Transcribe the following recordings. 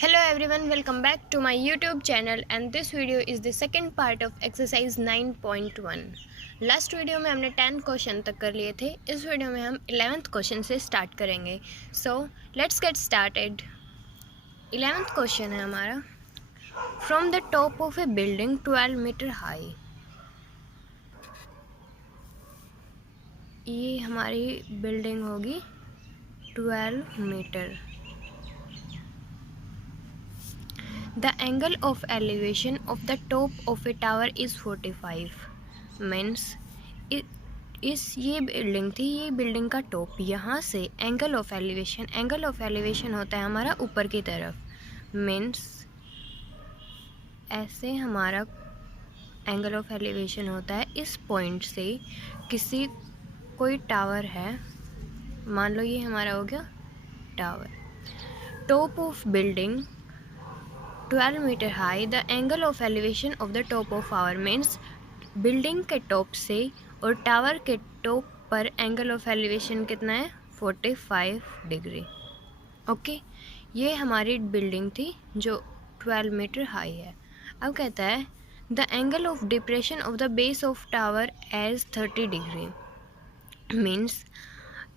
Hello everyone, welcome back to my YouTube channel and this video is the second part of exercise 9.1. Last video में हमने 10 question तक कर लिए थे। इस वीडियो में हम 11th क्वेश्चन से स्टार्ट करेंगे। So let's get started. 11th question है हमारा, from the top of a building 12 metre high. ये हमारी बिल्डिंग होगी 12 metre. The angle of elevation of the top of a tower is 45 means ये building थी, ये बिल्डिंग का टॉप, यहाँ से एंगल ऑफ एलिवेशन होता है हमारा ऊपर की तरफ। मीन्स ऐसे हमारा एंगल ऑफ एलिवेशन होता है इस पॉइंट से। कोई टावर है, मान लो ये हमारा हो गया tower. Top of building 12 metre high, the angle of elevation of the top of tower means building के टॉप से और टावर के टॉप पर एंगल ऑफ एलिवेशन कितना है 45 डिग्री। ओके, ये हमारी बिल्डिंग थी जो 12 मीटर हाई है। अब कहता है the angle of depression of the base of tower as 30 degree means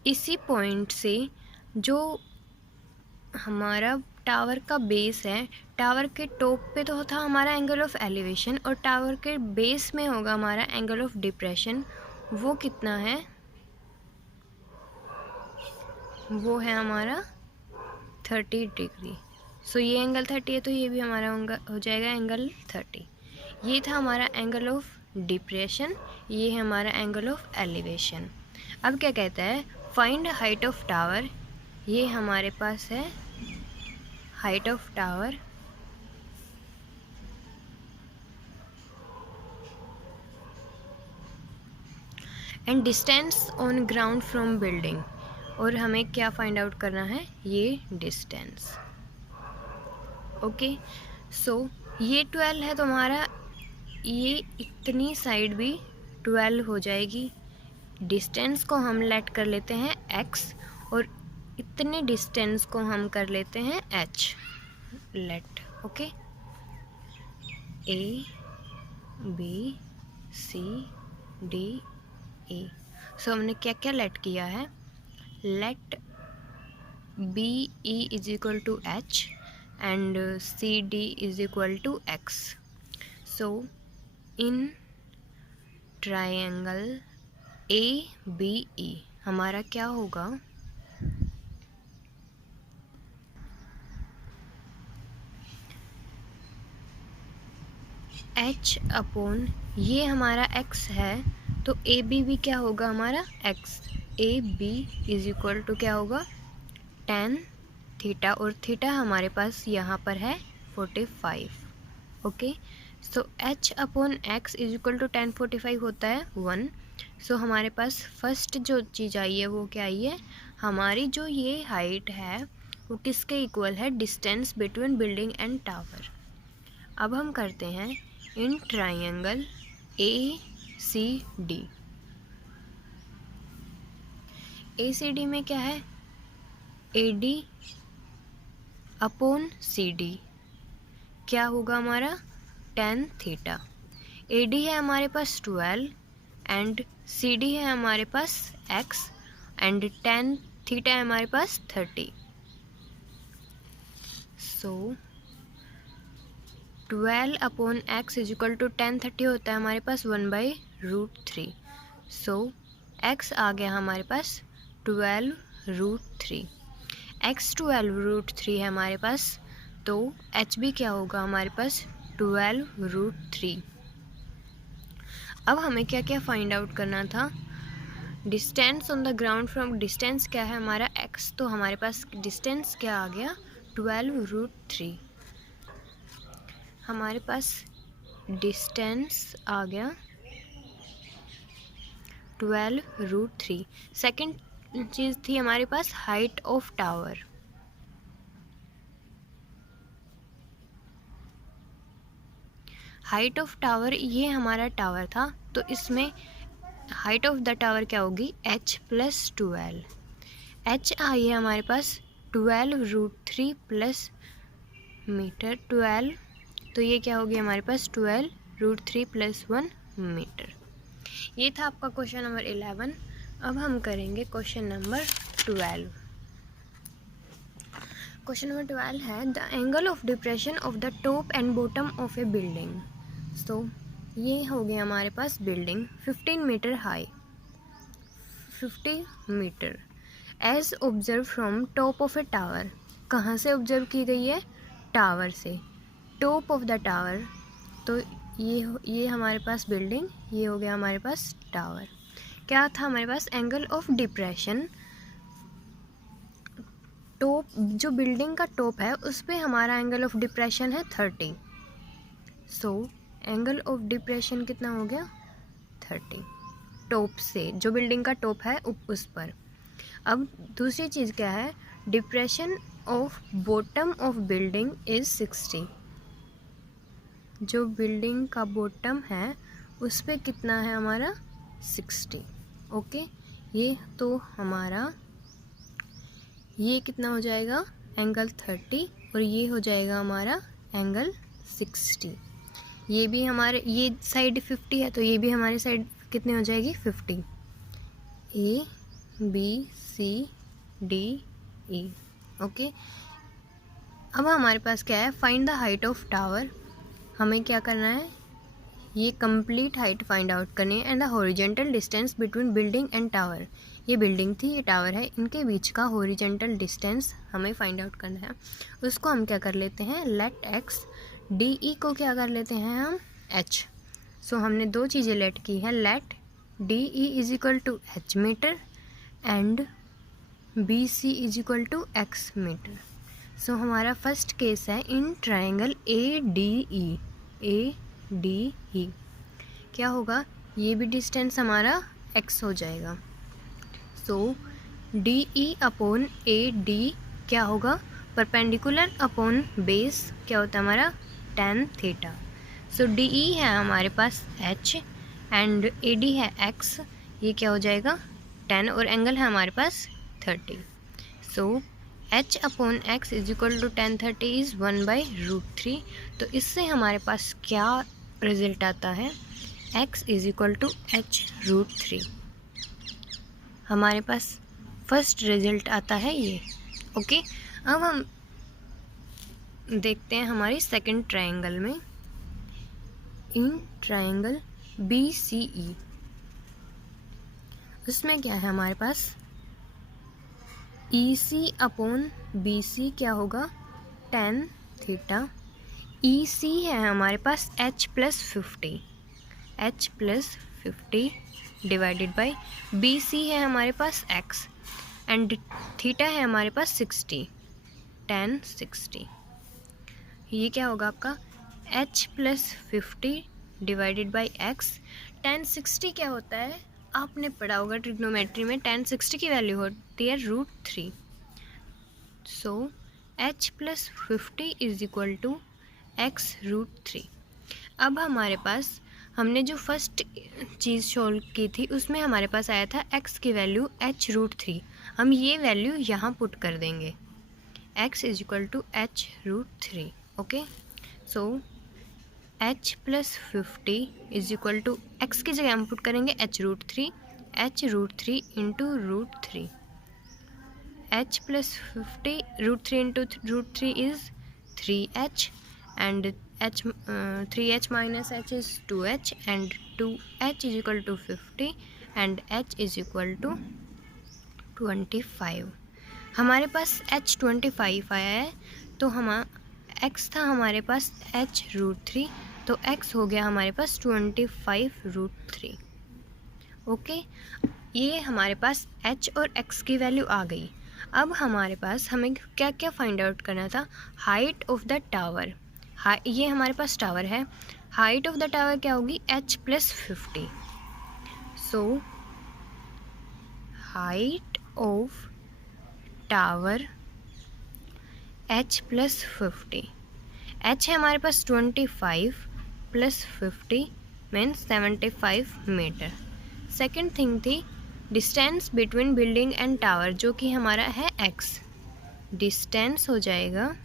इसी पॉइंट से जो हमारा टावर का बेस है, टावर के टॉप पे तो था हमारा एंगल ऑफ एलिवेशन और टावर के बेस में होगा हमारा एंगल ऑफ डिप्रेशन। वो कितना है, वो है हमारा 30 डिग्री। सो ये एंगल 30 है तो ये भी हमारा हो जाएगा एंगल 30। ये था हमारा एंगल ऑफ डिप्रेशन, ये है हमारा एंगल ऑफ एलिवेशन। अब क्या कहता है, फाइंड हाइट ऑफ टावर। ये हमारे पास है height of tower. And distance on ground from building, और हमें क्या फाइंड आउट करना है, ये डिस्टेंस। ओके, सो ये 12 है तो हमारा ये इतनी साइड भी 12 हो जाएगी। डिस्टेंस को हम लेट कर लेते हैं x और इतने डिस्टेंस को हम कर लेते हैं h let. Okay, A B C D A। So हमने क्या क्या लेट किया है, let B E is equal to H and C D is equal to X। So in triangle A B E हमारा क्या होगा, H अपॉन ये हमारा x है तो ए बी भी क्या होगा हमारा x। A B is equal to क्या होगा tan थीटा, और थीटा हमारे पास यहाँ पर है 45। Okay, so h upon x is equal to tan 45 होता है 1। सो हमारे पास फर्स्ट जो चीज़ आई है वो क्या आई है, हमारी जो ये हाइट है वो किसके इक्वल है, distance between building and tower. अब हम करते हैं in triangle A C D. A C D में क्या है, A D upon C D क्या होगा हमारा tan थीटा। ए डी है हमारे पास 12 एंड सी डी है हमारे पास x एंड tan थीटा है हमारे पास 30। So 12 upon x is equal to tan 30 होता है हमारे पास 1/√3। सो x आ गया हमारे पास 12√3। x 12√3 है हमारे पास, तो h भी क्या होगा हमारे पास 12√3। अब हमें क्या क्या फाइंड आउट करना था, distance on the ground from, distance क्या है हमारा x, तो हमारे पास डिस्टेंस क्या आ गया 12√3। हमारे पास डिस्टेंस आ गया 12√3। सेकंड चीज़ थी हमारे पास height of tower. Height of tower ये हमारा टावर था तो इसमें हाइट ऑफ द टावर क्या होगी h + 12। h आई है हमारे पास 12√3 + मीटर। 12, तो ये क्या हो गया हमारे पास 12√3 + 1 मीटर। ये था आपका क्वेश्चन नंबर 11। अब हम करेंगे क्वेश्चन नंबर 12। क्वेश्चन नंबर 12 है the angle of depression of the top and bottom of a building. So ये हो गया हमारे पास building 15 metre high, 50 meter as observe from top of a tower. कहाँ से ऑब्जर्व की गई है? टावर से, टॉप ऑफ द टावर। तो ये हमारे पास बिल्डिंग, ये हो गया हमारे पास टावर। क्या था हमारे पास? एंगल ऑफ डिप्रेशन, टॉप, जो बिल्डिंग का टॉप है उस पे हमारा एंगल ऑफ डिप्रेशन है 30। सो एंगल ऑफ डिप्रेशन कितना हो गया? 30, टॉप से, जो बिल्डिंग का टॉप है उस पर। अब दूसरी चीज़ क्या है? Depression of bottom of building is 60। जो बिल्डिंग का बॉटम है उस पे कितना है हमारा? 60। ओके, ये तो हमारा ये कितना हो जाएगा? एंगल 30, और ये हो जाएगा हमारा एंगल 60। ये भी हमारे, ये साइड 50 है तो ये भी हमारी साइड कितनी हो जाएगी? 50। A B C D E। Okay, अब हमारे पास क्या है? Find the height of tower. हमें क्या करना है? ये कंप्लीट हाइट फाइंड आउट करनी है and the horizontal distance between building and tower. ये बिल्डिंग थी, ये टावर है, इनके बीच का हॉरिजेंटल डिस्टेंस हमें फाइंड आउट करना है। उसको हम क्या कर लेते हैं? लेट x, DE को क्या कर लेते हैं हम? h। सो हमने दो चीज़ें लेट की है, let DE = h metre and BC = x metre. So हमारा फर्स्ट केस है इन ट्राइंगल ADE। ADE क्या होगा? ये भी डिस्टेंस हमारा x हो जाएगा। सो DE/AD क्या होगा? परपेंडिकुलर अपॉन बेस क्या होता है हमारा? tan theta. सो DE है हमारे पास h एंड AD है x, ये क्या हो जाएगा? tan, और एंगल है हमारे पास 30। सो h/x = tan 30 इज़ 1/√3। तो इससे हमारे पास क्या रिजल्ट आता है? x = h√3। हमारे पास फर्स्ट रिजल्ट आता है ये। ओके, अब हम देखते हैं हमारी सेकंड ट्रायंगल में, इन ट्रायंगल BCE। उसमें क्या है हमारे पास? EC/BC क्या होगा? tan theta. EC है हमारे पास h + 50, h + 50 divided by BC है हमारे पास x एंड थीटा है हमारे पास 60, tan 60। ये क्या होगा आपका? h + 50 divided by x। tan 60 क्या होता है? आपने पढ़ा होगा ट्रिग्नोमेट्री में, tan 60 की वैल्यू होती है √3। So h + 50 = x√3। अब हमारे पास, हमने जो फर्स्ट चीज़ सोल्व की थी उसमें हमारे पास आया था x की वैल्यू h√3। हम ये वैल्यू यहाँ पुट कर देंगे, x = h√3। Okay, so h + 50 = x की जगह हम पुट करेंगे h√3, h√3 × √3। h + 50 √3 × √3 is 3h and 3h minus h is 2h and 2h = 50 and h = 25। हमारे पास h 25 आया है, तो x था हमारे पास h√3, तो x हो गया हमारे पास 25√3। ओके, ये हमारे पास h और x की वैल्यू आ गई। अब हमारे पास हमें क्या क्या फाइंड आउट करना था? Height of the tower. ये हमारे पास टावर है, हाइट ऑफ द टावर क्या होगी? h + 50। So height of tower h + 50। h है हमारे पास 25 + 50 मीन्स 75 मीटर। सेकेंड थिंग थी distance between building and tower, जो कि हमारा है x। डिस्टेंस हो जाएगा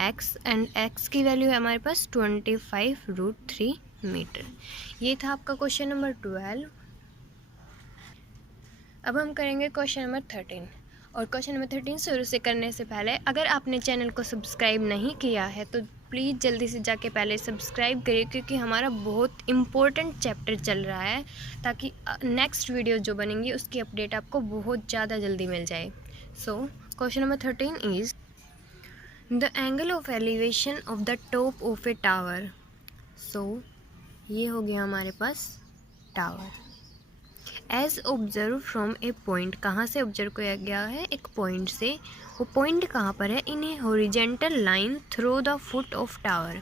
एक्स, एंड एक्स की वैल्यू है हमारे पास 25√3 मीटर। ये था आपका क्वेश्चन नंबर 12। अब हम करेंगे क्वेश्चन नंबर 13। और क्वेश्चन नंबर 13 शुरू से करने से पहले अगर आपने चैनल को सब्सक्राइब नहीं किया है तो प्लीज़ जल्दी से जाके पहले सब्सक्राइब करिए, क्योंकि हमारा बहुत इम्पोर्टेंट चैप्टर चल रहा है, ताकि नेक्स्ट वीडियो जो बनेंगी उसकी अपडेट आपको बहुत ज़्यादा जल्दी मिल जाए। So question number 13 is the angle of elevation of the top of a tower. So ये हो गया हमारे पास tower. As observe from a point, कहाँ से ऑब्जर्व किया गया है? एक पॉइंट से। वो पॉइंट कहाँ पर है? In a horizontal line through the foot of tower.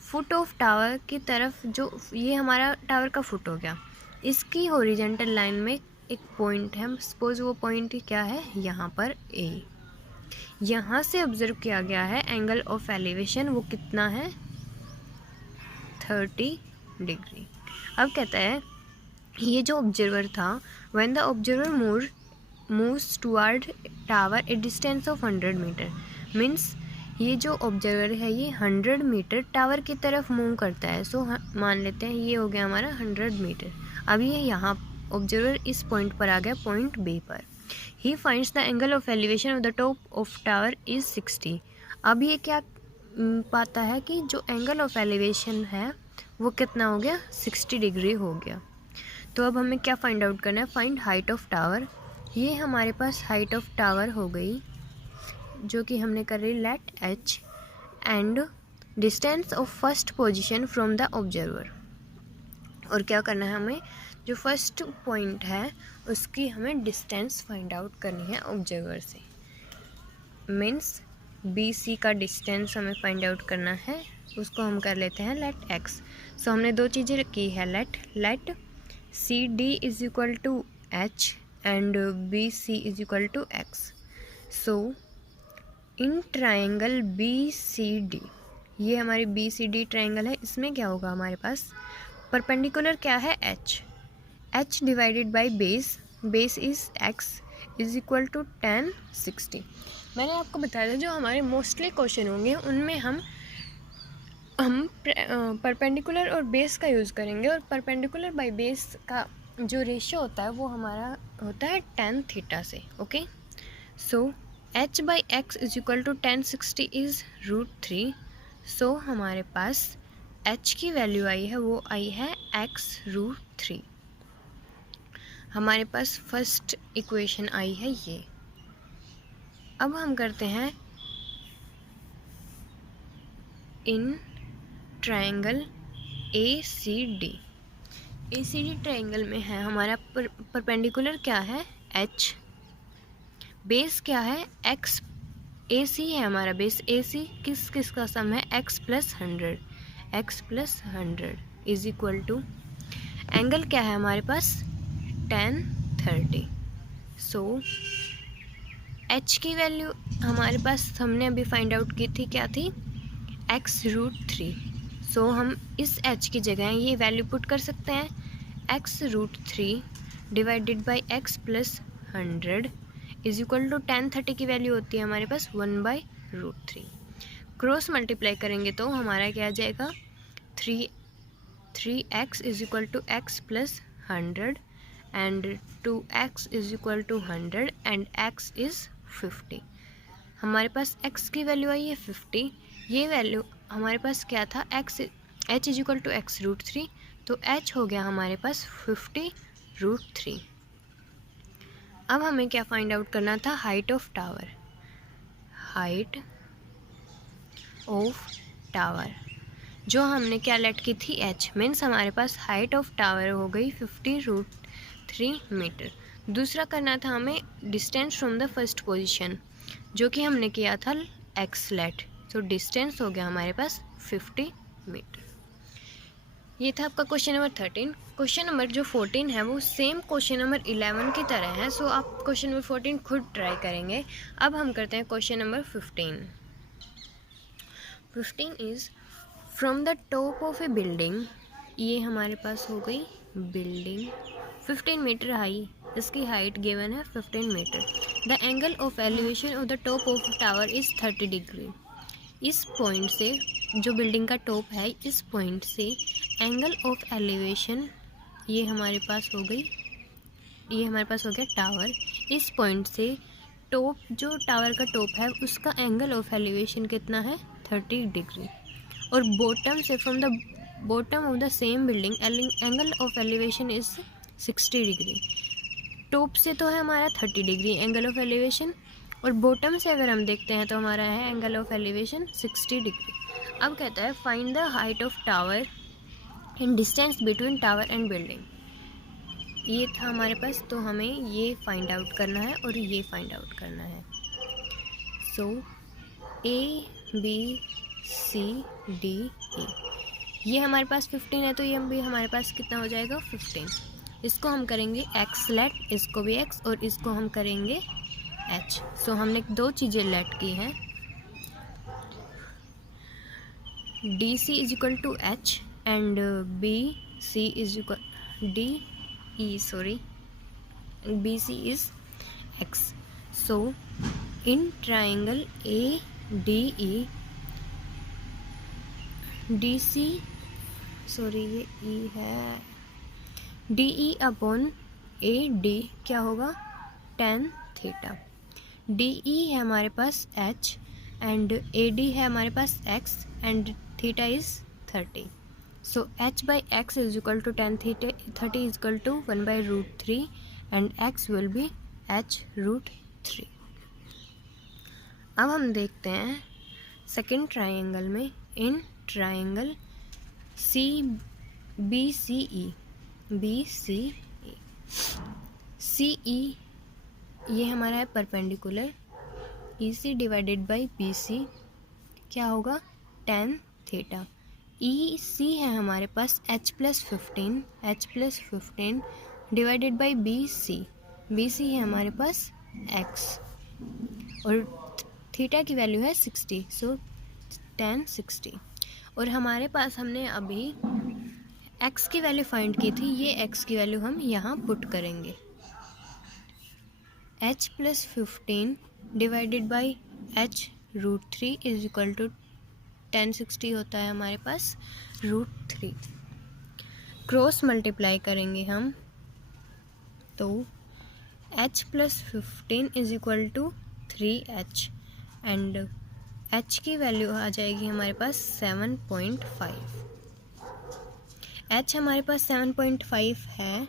Foot of tower की तरफ, जो ये हमारा टावर का फुट हो गया, इसकी हॉरिजेंटल लाइन में एक पॉइंट है। सपोज वो पॉइंट क्या है? यहाँ पर ए। यहाँ से ऑब्जर्व किया गया है एंगल ऑफ एलिवेशन, वो कितना है? 30 डिग्री। अब कहता है ये जो ऑब्जर्वर था, when the observer moves toward tower a distance of 100 metre, means ये जो ऑब्जर्वर है ये 100 मीटर टावर की तरफ मूव करता है। सो मान लेते हैं ये हो गया हमारा 100 मीटर। अब ये यहाँ ऑब्जर्वर इस पॉइंट पर आ गया, पॉइंट बी पर। He finds the angle of elevation of the top of tower is 60। अब ये क्या पाता है कि जो एंगल ऑफ एलिवेशन है वो कितना हो गया? 60 डिग्री हो गया। तो अब हमें क्या फाइंड आउट करना है? Find height of tower. ये हमारे पास हाइट ऑफ टावर हो गई, जो कि हमने कर रही let H, and distance of first position from the observer. और क्या करना है हमें? जो फर्स्ट पॉइंट है उसकी हमें डिस्टेंस फाइंड आउट करनी है ऑब्जर्वर से। मीन्स बी सी का डिस्टेंस हमें फाइंड आउट करना है, उसको हम कर लेते हैं लेट एक्स। सो हमने दो चीज़ें की है, let C D is equal to H and B C is equal to X. So in triangle B C D, ये हमारी बी सी डी ट्राइंगल है, इसमें क्या होगा हमारे पास? परपेंडिकुलर क्या है? H divided by base is X is equal to 10 60। मैंने आपको बताया था जो हमारे मोस्टली क्वेश्चन होंगे उनमें हम परपेंडिकुलर और बेस का यूज़ करेंगे, और परपेंडिकुलर बाय बेस का जो रेशियो होता है वो हमारा होता है tan थीटा से। Okay, so h by x is equal to 10 60 is √3। So हमारे पास h की वैल्यू आई है, वो आई है x√3। हमारे पास फर्स्ट इक्वेशन आई है ये। अब हम करते हैं in triangle A C D triangle में है हमारा परपेंडिकुलर क्या है? h, बेस क्या है? x, ए सी है हमारा बेस। ए सी किस का सम है? x plus 100 is equal to angle क्या है हमारे पास? tan 30। सो h की वैल्यू हमारे पास हमने अभी फाइंड आउट की थी, क्या थी? x√3। सो हम इस h की जगह ये वैल्यू पुट कर सकते हैं, x√3 divided by x plus 100 is equal to tan 30 की वैल्यू होती है हमारे पास 1/√3। क्रॉस मल्टीप्लाई करेंगे तो हमारा क्या आ जाएगा? 3x is equal to x plus 100 and 2x is equal to 100 and x is 50। हमारे पास x की वैल्यू आई है 50। ये वैल्यू हमारे पास क्या था? h is equal to x√3, तो h हो गया हमारे पास 50√3। अब हमें क्या फाइंड आउट करना था? हाइट ऑफ टावर, जो हमने क्या लेट की थी? h, मीन्स हमारे पास हाइट ऑफ टावर हो गई 50√3 मीटर। दूसरा करना था हमें distance from the first position, जो कि हमने किया था x लेट। तो डिस्टेंस हो गया हमारे पास 50 मीटर। ये था आपका क्वेश्चन नंबर 13। क्वेश्चन नंबर जो 14 है वो सेम क्वेश्चन नंबर 11 की तरह है। सो आप क्वेश्चन नंबर 14 खुद ट्राई करेंगे। अब हम करते हैं question number 15। 15 is from the top of a building, ये हमारे पास हो गई बिल्डिंग 15 मीटर हाई, इसकी हाइट गिवन है 15 metre. The angle of elevation of the top of tower is 30 degree. इस पॉइंट से, जो बिल्डिंग का टॉप है, इस पॉइंट से एंगल ऑफ एलिवेशन, ये हमारे पास हो गई, ये हमारे पास हो गया टावर। इस पॉइंट से टॉप, जो टावर का टॉप है, उसका एंगल ऑफ एलिवेशन कितना है, 30 डिग्री। और बॉटम से, from the bottom of the same building, angle of elevation is 60 degree. Top से तो है हमारा 30 डिग्री एंगल ऑफ एलिवेशन, और बॉटम से अगर हम देखते हैं तो हमारा है एंगल ऑफ एलिवेशन 60 डिग्री। अब कहता है find the height of tower and distance between tower and building. ये था हमारे पास, तो हमें ये फाइंड आउट करना है और ये फाइंड आउट करना है। सो A B C D E, ये हमारे पास 15 है, तो ये भी हमारे पास कितना हो जाएगा, 15। इसको हम करेंगे x लेट, इसको भी x, और इसको हम करेंगे h। सो हमने दो चीज़ें लेट की हैं, DC is equal to h and BC is equal BC is x. So in triangle ADE, DC, sorry ये E है, DE अपॉन AD क्या होगा, tan थीटा। DE है हमारे पास h एंड AD है हमारे पास x and theta is 30। So h by x is equal to tan 30 is equal to 1 by root 3 and x will be h root 3। अब हम देखते हैं सेकेंड ट्राइंगल में, इन ट्राइंगल BCE, CE ये हमारा है perpendicular, EC divided by BC क्या होगा, tan थीटा। EC है हमारे पास h plus 15 divided by BC है हमारे पास x, और थीटा की वैल्यू है 60, सो tan 60। और हमारे पास हमने अभी x की वैल्यू फाइंड की थी, ये x की वैल्यू हम यहाँ पुट करेंगे। h plus 15 divided by h root 3 is equal to tan 60 होता है हमारे पास रूट 3। क्रॉस मल्टीप्लाई करेंगे हम, तो h plus 15 is equal to 3h and h की वैल्यू आ जाएगी हमारे पास 7.5। h हमारे पास 7.5 है,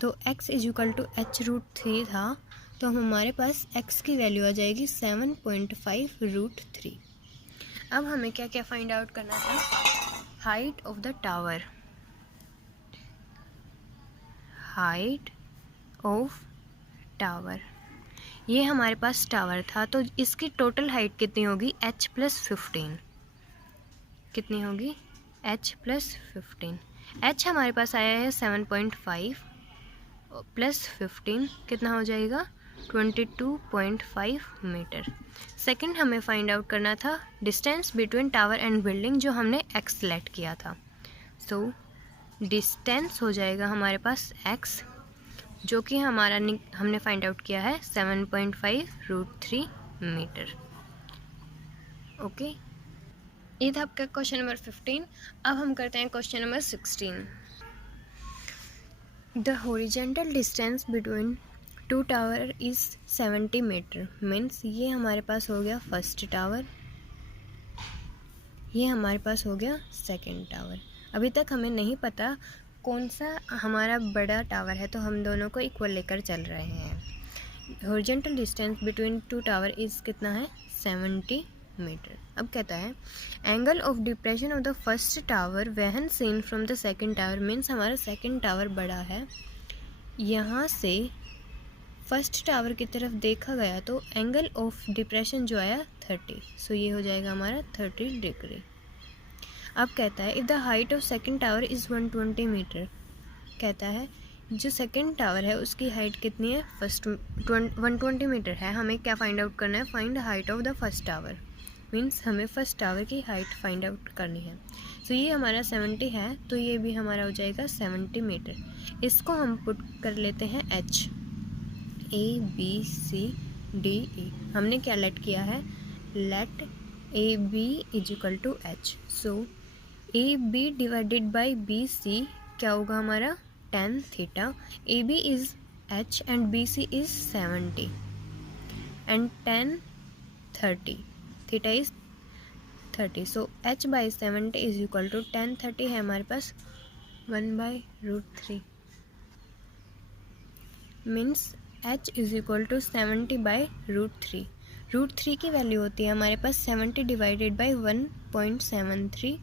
तो x is equal to h root 3 था, तो हमारे पास x की वैल्यू आ जाएगी 7.5 रूट 3। अब हमें क्या क्या फाइंड आउट करना था, height of the tower, height of tower, ये हमारे पास टावर था, तो इसकी टोटल हाइट कितनी होगी, h प्लस 15, कितनी होगी, h प्लस 15। h हमारे पास आया है 7.5 प्लस 15 कितना हो जाएगा, 22.5 मीटर। सेकंड हमें फाइंड आउट करना था distance between tower and building, जो हमने x सेलेक्ट किया था। सो डिस्टेंस हो जाएगा हमारे पास x, जो कि हमने फाइंड आउट किया है 7.5 रूट 3 मीटर। ओके, ये था आपका क्वेश्चन नंबर 15। अब हम करते हैं question number 16। The horizontal distance between two tower is 70 metre, means ये हमारे पास हो गया फर्स्ट टावर, ये हमारे पास हो गया सेकंड टावर। अभी तक हमें नहीं पता कौन सा हमारा बड़ा टावर है, तो हम दोनों को इक्वल लेकर चल रहे हैं। Horizontal distance between two tower is कितना है, 70 मीटर। अब कहता है angle of depression of the first tower when seen from the second tower, means हमारा सेकंड टावर बड़ा है, यहाँ से फर्स्ट टावर की तरफ देखा गया तो एंगल ऑफ डिप्रेशन जो आया 30, सो ये हो जाएगा हमारा 30 डिग्री। अब कहता है if the height of second tower is 120 metre, कहता है जो सेकंड टावर है उसकी हाइट कितनी है, फर्स्ट 120 मीटर है। हमें क्या फाइंड आउट करना है, find height of the first tower, means हमें फर्स्ट टावर की हाइट फाइंड आउट करनी है। सो ये हमारा 70 है, तो ये भी हमारा हो जाएगा 70 मीटर। इसको हम पुट कर लेते हैं h, A B C D E। हमने क्या लेट किया है, let A B is equal to H. So A B divided by B C क्या होगा हमारा tan theta. A B is H and B C is 70 and tan 30, theta is 30। So h by 70 is equal to tan 30 है हमारे पास 1/√3 means h is equal to 70 by √3। √3 की value होती है हमारे पास 70 डिवाइडेड बाई 1.73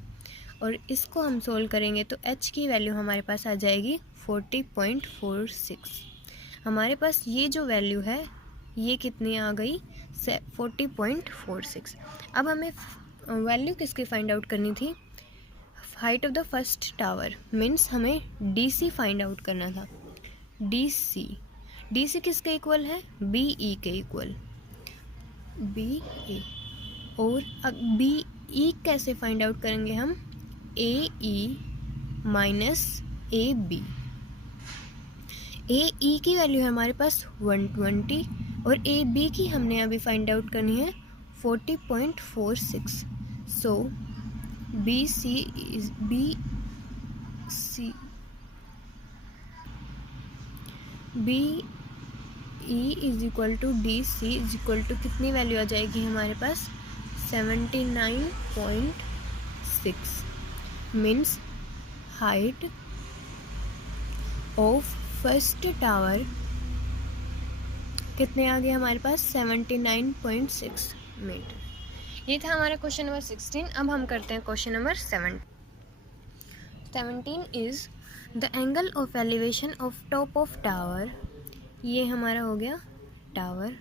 और इसको हम सोल्व करेंगे तो h की वैल्यू हमारे पास आ जाएगी 40.46। हमारे पास ये जो वैल्यू है ये कितनी आ गई 40.46। अब हमें वैल्यू किसकी फाइंड आउट करनी थी, height of the first tower means हमें DC फाइंड आउट करना था। DC किसके इक्वल है BE के इक्वल BE। और अब BE कैसे फाइंड आउट करेंगे हम AE माइनस AB। AE की वैल्यू है हमारे पास 120 और AB की हमने अभी फाइंड आउट करनी है 40.46। So BE is equal to DC is equal to कितनी वैल्यू आ जाएगी हमारे पास 79.6 means height of first tower कितने आ गए हमारे पास 79.6 मीटर। ये था हमारा क्वेश्चन नंबर 16। अब हम करते हैं question number 17 is the angle of elevation of top of tower. ये हमारा हो गया tower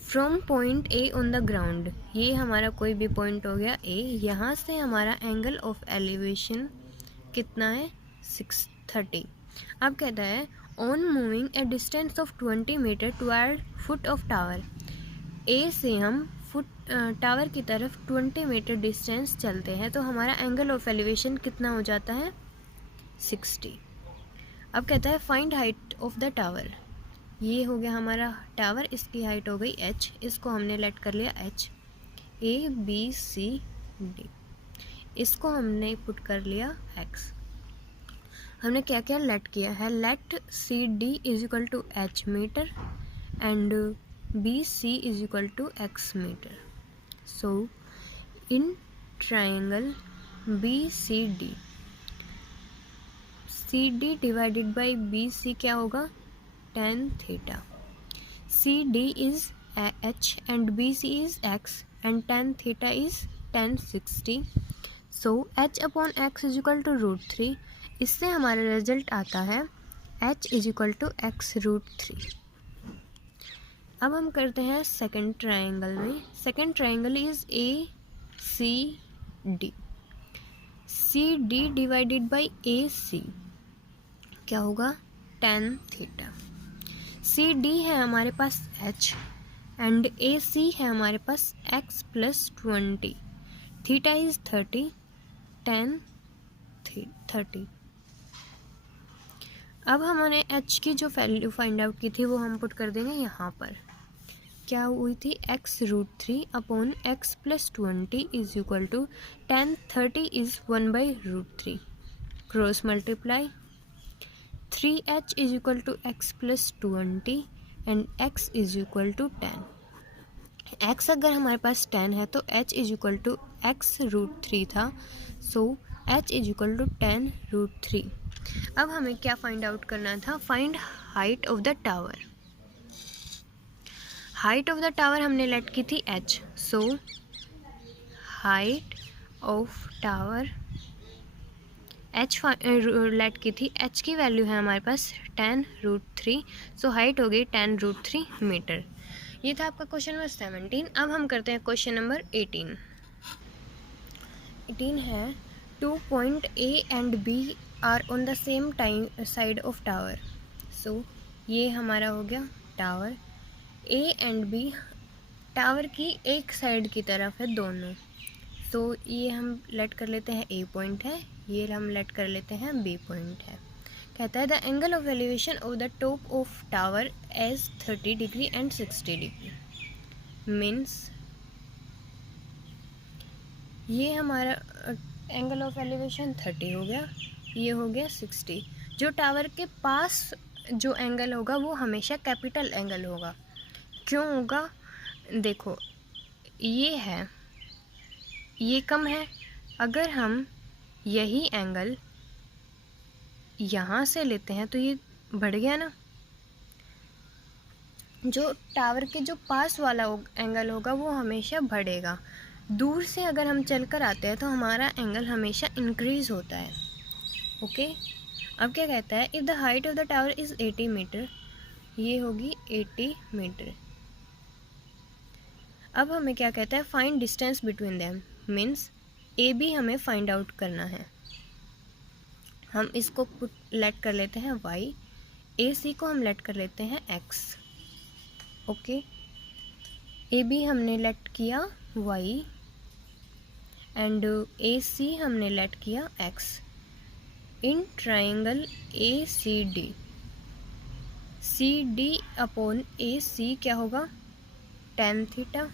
from point A on the ground, ये हमारा कोई भी पॉइंट हो गया ए। यहाँ से हमारा एंगल ऑफ एलिवेशन कितना है 630। अब कहता है on moving a distance of 20 meter toward foot of tower. A से हम टावर की तरफ 20 मीटर डिस्टेंस चलते हैं तो हमारा एंगल ऑफ एलिवेशन कितना हो जाता है 60। अब कहता है find height of the tower. ये हो गया हमारा टावर, इसकी हाइट हो गई h, इसको हमने लेट कर लिया h ABCD, इसको हमने पुट कर लिया x। हमने क्या क्या लेट किया है, let CD is equal to h metre and BC is equal to x metre. So in triangle BCD CD divided by BC क्या होगा tan theta. CD is h and BC is x and tan theta is tan 60। सो h upon x is equal to √3। इससे हमारा result आता है h is equal to x√3। अब हम करते हैं सेकंड ट्राइंगल में। Second triangle is ACD। CD divided by AC क्या होगा tan थीटा। CD है हमारे पास h एंड AC है हमारे पास x plus 20, theta is 30 tan 30। अब हमने h की जो वैल्यू फाइंड आउट की थी वो हम पुट कर देंगे यहाँ पर। क्या हुई थी x√3 upon x plus 20 is equal to tan 30 is 1/√3 cross multiply 3h is equal to x plus 20 and x is equal to 10। x अगर हमारे पास 10 है तो h is equal to x√3 था। So h is equal to 10√3। अब हमें क्या find out करना था, find height of the tower. Height of the tower हमने लेट की थी h। So height of tower h let की थी, h की वैल्यू है हमारे पास tan√3। सो हाइट हो गई tan√3 मीटर। ये था आपका क्वेश्चन नंबर 17। अब हम करते हैं क्वेश्चन नंबर 18 है 2 point A and B are on the same time side of tower. So ये हमारा हो गया tower, A and B tower की एक साइड की तरफ है दोनों। तो ये हम लेट कर लेते हैं A पॉइंट है, ये हम लेट कर लेते हैं B पॉइंट है। कहता है the angle of elevation of the top of tower as 30 degree and 60 degree means ये हमारा एंगल ऑफ एलिवेशन 30 हो गया, ये हो गया 60। जो टावर के पास जो एंगल होगा वो हमेशा कैपिटल एंगल होगा। क्यों होगा? देखो ये है, ये कम है, अगर हम यही एंगल यहाँ से लेते हैं तो ये बढ़ गया ना। जो टावर के जो पास वाला एंगल होगा वो हमेशा बढ़ेगा। दूर से अगर हम चलकर आते हैं तो हमारा एंगल हमेशा इंक्रीज होता है। ओके, अब क्या कहता है, if the height of the tower is 80 metre, ये होगी 80 मीटर। अब हमें क्या कहता है, find distance between them, means A B हमें फाइंड आउट करना है। हम इसको लेट कर लेते हैं y, ए सी को हम लेट कर लेते हैं x। ओके, ए बी हमने लेट किया y एंड ए सी हमने लेट किया x। In triangle A C D, C d upon a c क्या होगा, tan थीटा।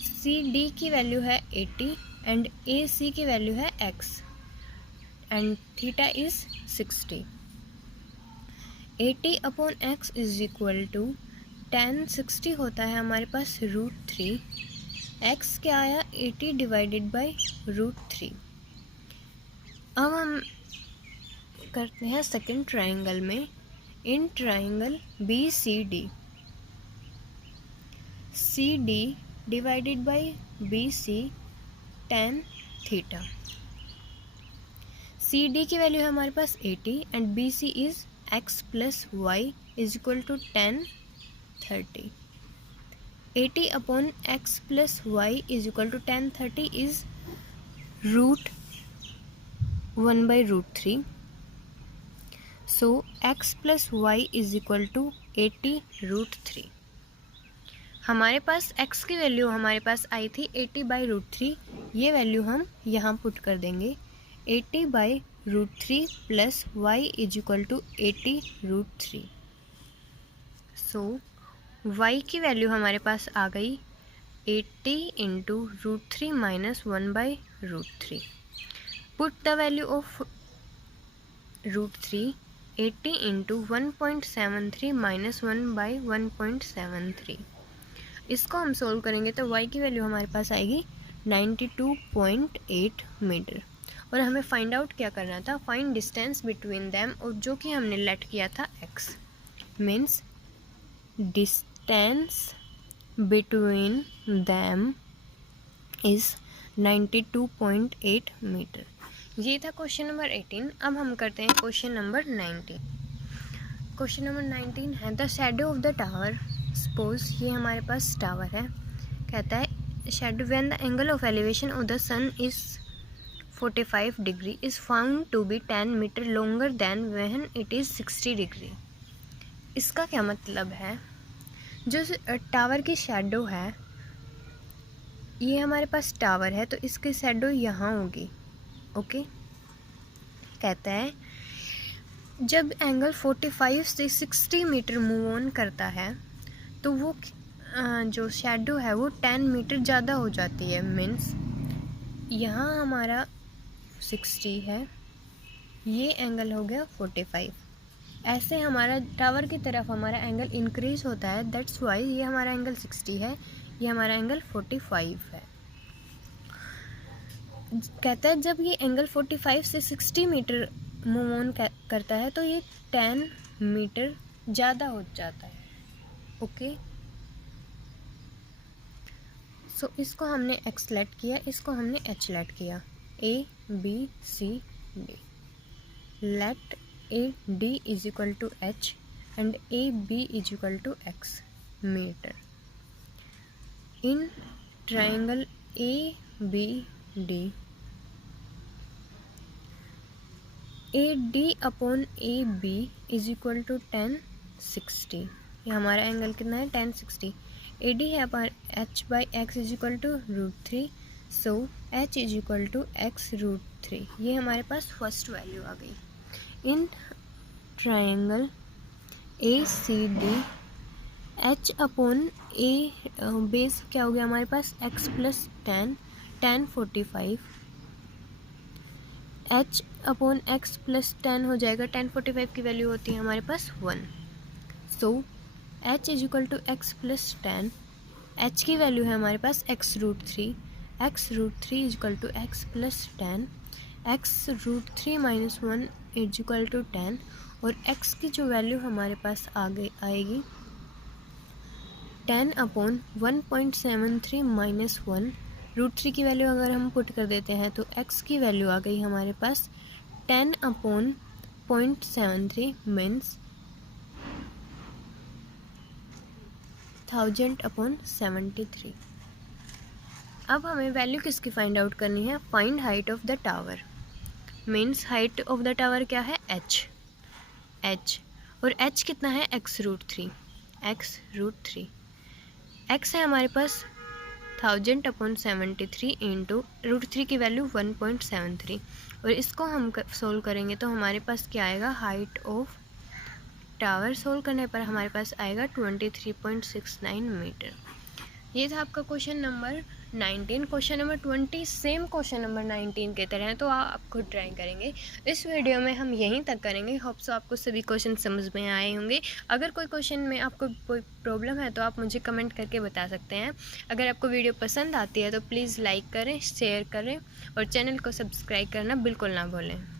सी डी की वैल्यू है 80 एंड ए सी की वैल्यू है x and theta is 60। 80 upon x is equal to tan 60 होता है हमारे पास √3। x क्या आया, 80 डिवाइडेड बाई √3। अब हम करते हैं सेकंड ट्राइंगल में। In triangle B C D, C D divided by B C tan theta. C D की वैल्यू है हमारे पास 80 and B C is x plus y is equal to tan 30। 80 upon x plus y is equal to tan 30 is √1/√3। So x plus y is equal to 80√3। हमारे पास x की value हमारे पास आई थी 80/√3, ये वैल्यू हम यहाँ पुट कर देंगे। 80/√3 plus y is equal to 80√3। So y की वैल्यू हमारे पास आ गई 80 into √3 minus 1/√3। Put the value of √3, 80 into 1.73 minus 1/1.73। इसको हम सोल्व करेंगे तो y की वैल्यू हमारे पास आएगी 92.8 मीटर। और हमें फाइंड आउट क्या करना था, फाइंड डिस्टेंस बिटवीन दैम, और जो कि हमने लेट किया था x, means distance between them is 92.8 metre. ये था क्वेश्चन नंबर 18। अब हम करते हैं क्वेश्चन नंबर 19। क्वेश्चन नंबर 19 है the shadow of the tower. Suppose ये हमारे पास टावर है, कहता है shadow when the angle of elevation of the sun is 45 degree is found to be 10 metre longer than when it is 60 degree. इसका क्या मतलब है, जो टावर की शैडो है, ये हमारे पास टावर है तो इसकी शैडो यहाँ होगी। ओके, कहता है जब एंगल 45 से 60 मीटर मूव ऑन करता है तो वो जो शैडो है वो 10 मीटर ज़्यादा हो जाती है। मीन्स यहाँ हमारा 60 है, ये एंगल हो गया 45। ऐसे हमारा टावर की तरफ हमारा एंगल इंक्रीज होता है, दैट्स वाई ये हमारा एंगल 60 है, ये हमारा एंगल 45 है। कहता है जब ये एंगल 45 से 60 मीटर मूव ऑन करता है तो ये 10 मीटर ज़्यादा हो जाता है। ओके, सो इसको हमने x लेट किया, इसको हमने h लेट किया। a b c d, let a d is equal to h and a b is equal to x metre. In triangle a b d, A D upon A B is equal to 1060। ये हमारा angle कितना है 1060। A D है पर h by x is equal to √3, so h is equal to x √3। ये हमारे पास first value आ गई। In triangle A C D, h upon a base क्या हो गया हमारे पास x plus 10 1045 h upon x plus 10 हो जाएगा। 1045 की वैल्यू होती है हमारे पास 1। So h is equal to x plus 10। h की वैल्यू है हमारे पास x√3। x√3 is equal to x plus 10। x√3 minus 1 is equal to 10। और x की जो वैल्यू हमारे पास आएगी 10 अपॉन 1.73 माइनस 1। √3 की वैल्यू अगर हम पुट कर देते हैं तो x की वैल्यू आ गई हमारे पास 10 अपॉन 0.73 मीन्स 1000 अपॉन 73। अब हमें वैल्यू किसकी फाइंड आउट करनी है? Find height of the tower. Means height of the tower क्या है? h। और h कितना है? x√3। x√3 x है हमारे पास 1000 अपॉन 73 इंटू √3 की वैल्यू 1.73। और इसको हम सोल्व करेंगे तो हमारे पास क्या आएगा? हाइट ऑफ टावर सोल्व करने पर हमारे पास आएगा 23.69 मीटर। ये था आपका question number 19। Question number 20 same question number 19 के तरह है, तो आप खुद ट्राई करेंगे। इस वीडियो में हम यहीं तक करेंगे। होप सो आपको सभी क्वेश्चन समझ में आए होंगे। अगर कोई क्वेश्चन में आपको कोई प्रॉब्लम है तो आप मुझे कमेंट करके बता सकते हैं। अगर आपको वीडियो पसंद आती है तो प्लीज़ लाइक करें, शेयर करें और चैनल को सब्सक्राइब करना बिल्कुल ना भूलें।